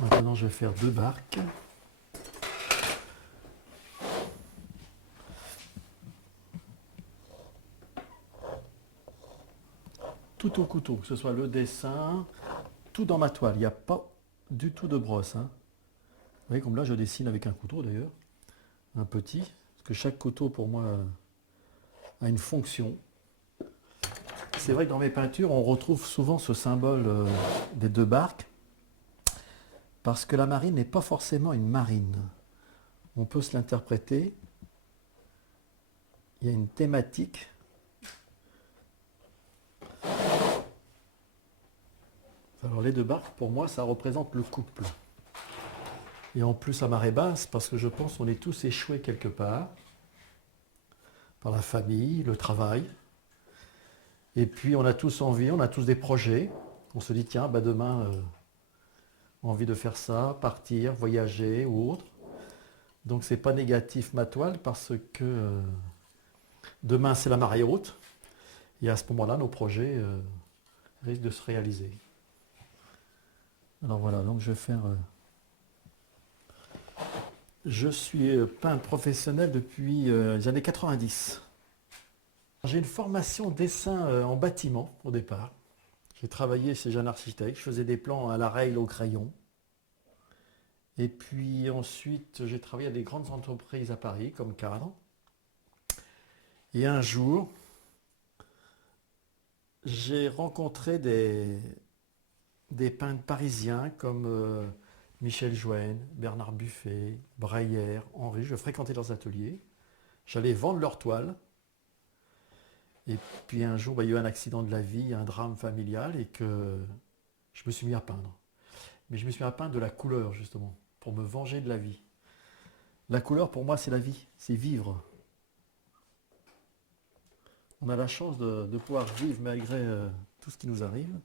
Maintenant, je vais faire 2 barques. Tout au couteau, que ce soit le dessin, tout dans ma toile. Il n'y a pas du tout de brosse, hein. Vous voyez, comme là, je dessine avec un couteau d'ailleurs, un petit, parce que chaque couteau pour moi a une fonction. C'est vrai que dans mes peintures, on retrouve souvent ce symbole des 2 barques, parce que la marine n'est pas forcément une marine. On peut se l'interpréter. Il y a une thématique. Alors les 2 barques, pour moi, ça représente le couple. Et en plus à marée basse, parce que je pense qu'on est tous échoués quelque part, par la famille, le travail. Et puis on a tous envie, on a tous des projets. On se dit, tiens, bah demain, envie de faire ça, partir, voyager ou autre. Donc c'est pas négatif ma toile, parce que demain c'est la marée haute. Et à ce moment-là, nos projets risquent de se réaliser. Alors voilà, donc je vais faire... Je suis peintre professionnel depuis les années 90. J'ai une formation dessin en bâtiment au départ. J'ai travaillé chez Jeune Architecte, je faisais des plans à la rail au crayon. Et puis ensuite, j'ai travaillé à des grandes entreprises à Paris comme cadre. Et un jour, j'ai rencontré des peintres parisiens comme Michel Joine, Bernard Buffet, Breyer, Henri. Je fréquentais leurs ateliers. J'allais vendre leurs toiles. Et puis un jour, il y a eu un accident de la vie, un drame familial, et que je me suis mis à peindre. Mais je me suis mis à peindre de la couleur, justement, pour me venger de la vie. La couleur, pour moi, c'est la vie, c'est vivre. On a la chance de pouvoir vivre malgré tout ce qui nous arrive.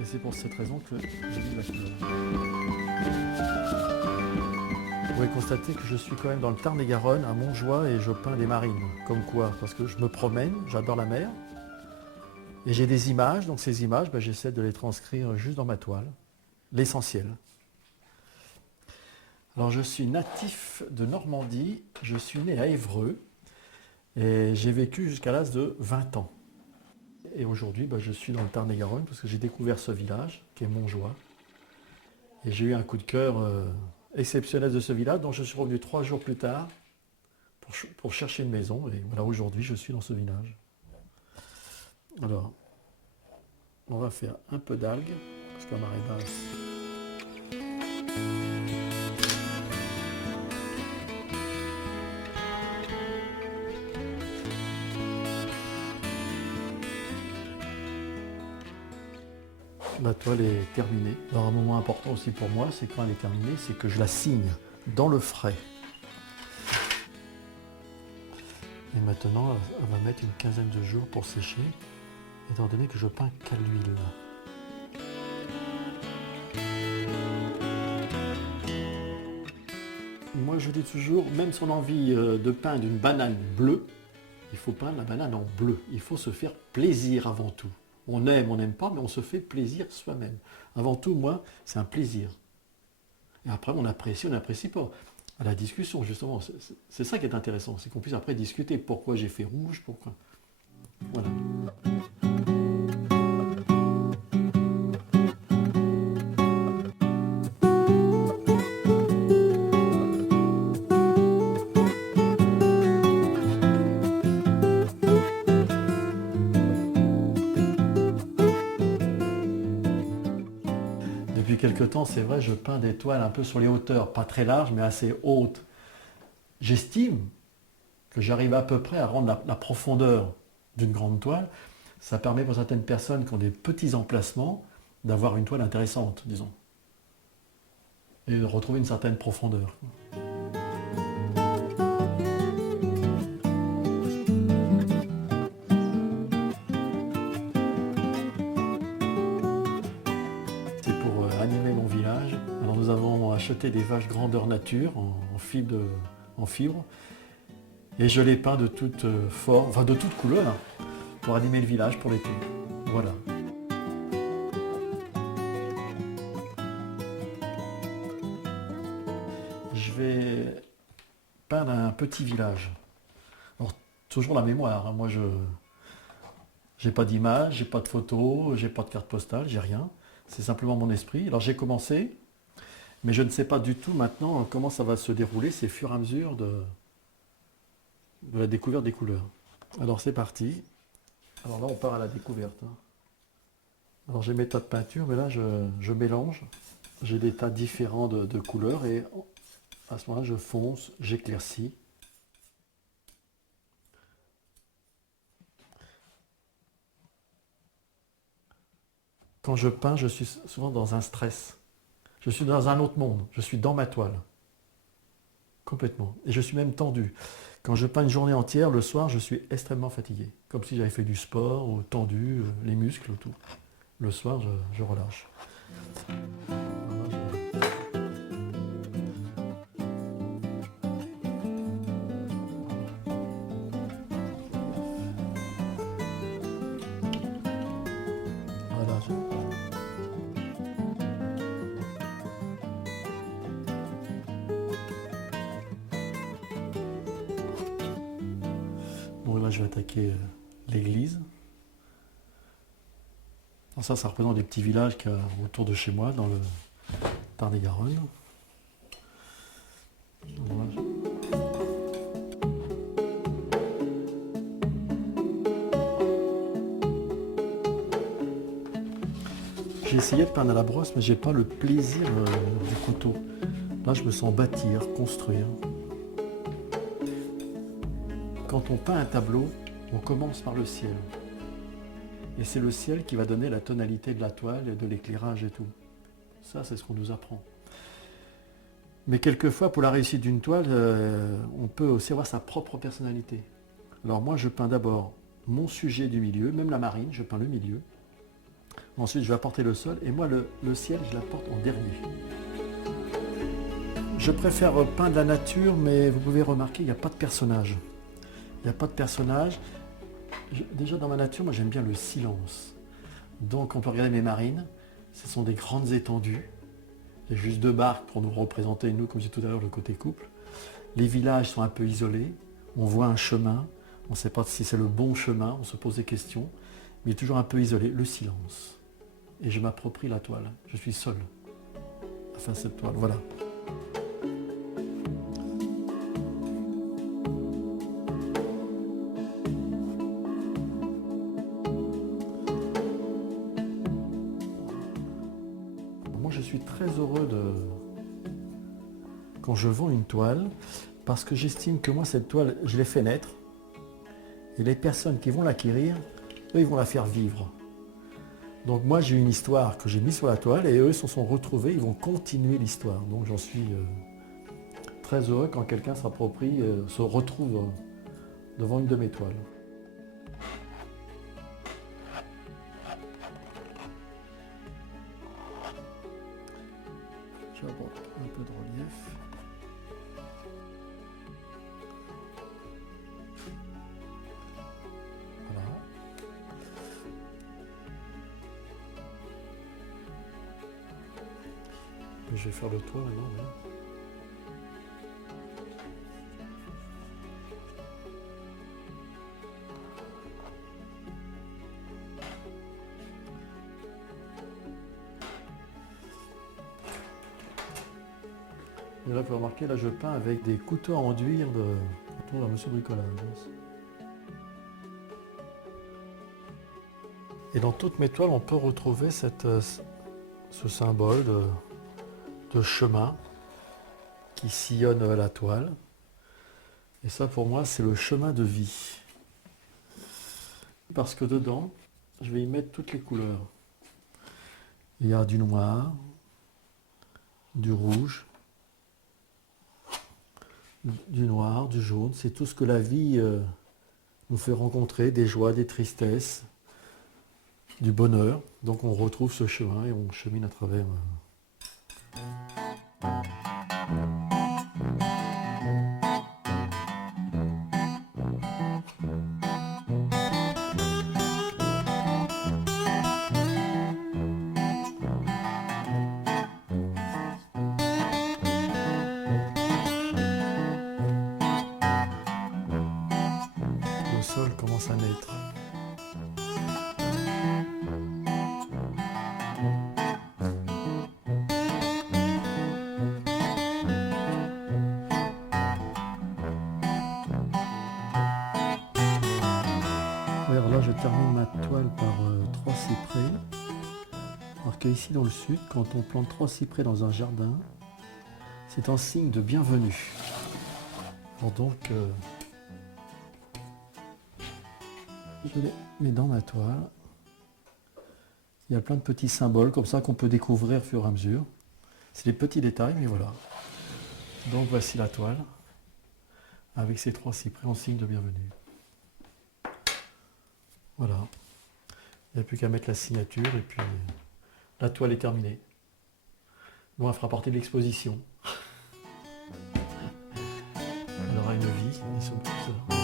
Et c'est pour cette raison que je vis la couleur. Vous pouvez constater que je suis quand même dans le Tarn-et-Garonne, à Montjoie, et je peins des marines. Comme quoi? Parce que je me promène, j'adore la mer. Et j'ai des images, donc ces images, j'essaie de les transcrire juste dans ma toile. L'essentiel. Alors je suis natif de Normandie, je suis né à Évreux, et j'ai vécu jusqu'à l'âge de 20 ans. Et aujourd'hui, je suis dans le Tarn-et-Garonne parce que j'ai découvert ce village qui est Montjoie. Et j'ai eu un coup de cœur exceptionnel de ce village, dont je suis revenu 3 jours plus tard pour chercher une maison. Et voilà, aujourd'hui, je suis dans ce village. Alors, on va faire un peu d'algues, parce qu'à marée basse. La toile est terminée. Alors un moment important aussi pour moi, c'est quand elle est terminée, c'est que je la signe dans le frais. Et maintenant, elle va mettre une quinzaine de jours pour sécher, étant donné que je peins qu'à l'huile. Moi je dis toujours, même si on a envie de peindre une banane bleue, il faut peindre la banane en bleu. Il faut se faire plaisir avant tout. On n'aime pas, mais on se fait plaisir soi-même. Avant tout, moi, c'est un plaisir. Et après, on n'apprécie pas. À la discussion, justement, c'est ça qui est intéressant. C'est qu'on puisse après discuter. Pourquoi j'ai fait rouge, pourquoi... Voilà. Depuis quelque temps, c'est vrai, je peins des toiles un peu sur les hauteurs, pas très larges, mais assez hautes. J'estime que j'arrive à peu près à rendre la profondeur d'une grande toile. Ça permet pour certaines personnes qui ont des petits emplacements d'avoir une toile intéressante, disons. Et de retrouver une certaine profondeur. C'est pour animer mon village. Alors nous avons acheté des vaches grandeur nature en fibre. Et je les peins de toutes formes, enfin de toutes couleurs, pour animer le village pour l'été. Voilà. vais peindre un petit village. Alors, toujours la mémoire, hein. Moi, je n'ai pas d'image, j'ai pas de photo, j'ai pas de carte postale, j'ai rien. C'est simplement mon esprit. Alors, j'ai commencé, mais je ne sais pas du tout maintenant comment ça va se dérouler. C'est au fur et à mesure de la découverte des couleurs. Alors, c'est parti. Alors là, on part à la découverte, hein. Alors, j'ai mes tas de peinture, mais là, je mélange. J'ai des tas différents de couleurs et à ce moment-là, je fonce, j'éclaircis. Quand je peins, je suis souvent dans un stress. Je suis dans un autre monde. Je suis dans ma toile. Complètement. Et je suis même tendu. Quand je peins une journée entière, le soir, je suis extrêmement fatigué. Comme si j'avais fait du sport, ou tendu, les muscles, tout. Le soir, je relâche. Voilà. Bon, là, je vais attaquer l'église. Alors ça représente des petits villages qu'il y a autour de chez moi, dans le Tarn-et-Garonne. Voilà. J'ai essayé de peindre à la brosse, mais j'ai pas le plaisir du couteau. Là, je me sens bâtir, construire. Quand on peint un tableau, on commence par le ciel. Et c'est le ciel qui va donner la tonalité de la toile et de l'éclairage et tout. Ça, c'est ce qu'on nous apprend. Mais quelquefois, pour la réussite d'une toile, on peut aussi avoir sa propre personnalité. Alors moi, je peins d'abord mon sujet du milieu, même la marine, je peins le milieu. Ensuite, je vais apporter le sol, et moi, le ciel, je l'apporte en dernier. Je préfère peindre la nature, mais vous pouvez remarquer, il n'y a pas de personnage. Il n'y a pas de personnage. Déjà, dans ma nature, moi, j'aime bien le silence. Donc, on peut regarder mes marines. Ce sont des grandes étendues. Il y a juste deux barques pour nous représenter, nous, comme je disais tout à l'heure, le côté couple. Les villages sont un peu isolés. On voit un chemin. On ne sait pas si c'est le bon chemin. On se pose des questions. Mais il est toujours un peu isolé. Le silence. Et je m'approprie la toile. Je suis seul à faire cette toile. Voilà. Moi, je suis très heureux quand je vends une toile, parce que j'estime que moi, cette toile, je l'ai fait naître. Et les personnes qui vont l'acquérir, eux, ils vont la faire vivre. Donc moi, j'ai une histoire que j'ai mise sur la toile et eux se sont retrouvés, ils vont continuer l'histoire. Donc j'en suis très heureux quand quelqu'un s'approprie, se retrouve devant une de mes toiles. J'apporte un peu de relief. Voilà. Je vais faire le toit maintenant. Oui. Et là, vous pouvez remarquer, là, je peins avec des couteaux à enduire autour de Monsieur Bricolage. Et dans toutes mes toiles, on peut retrouver ce symbole de chemin qui sillonne la toile. Et ça, pour moi, c'est le chemin de vie. Parce que dedans, je vais y mettre toutes les couleurs. Il y a du noir, du rouge, du jaune. C'est tout ce que la vie nous fait rencontrer, des joies, des tristesses, du bonheur. Donc on retrouve ce chemin et on chemine à travers. commence à naître. Oui, alors là, je termine ma toile par 3 cyprès. Alors qu'ici dans le sud, quand on plante 3 cyprès dans un jardin, c'est un signe de bienvenue. Alors donc, je les mets dans ma toile. Il y a plein de petits symboles comme ça qu'on peut découvrir au fur et à mesure. C'est des petits détails, mais voilà. Donc voici la toile, avec ces 3 cyprès en signe de bienvenue. Voilà. Il n'y a plus qu'à mettre la signature et puis la toile est terminée. Bon, elle fera partie de l'exposition. Elle aura une vie, et surtout ça.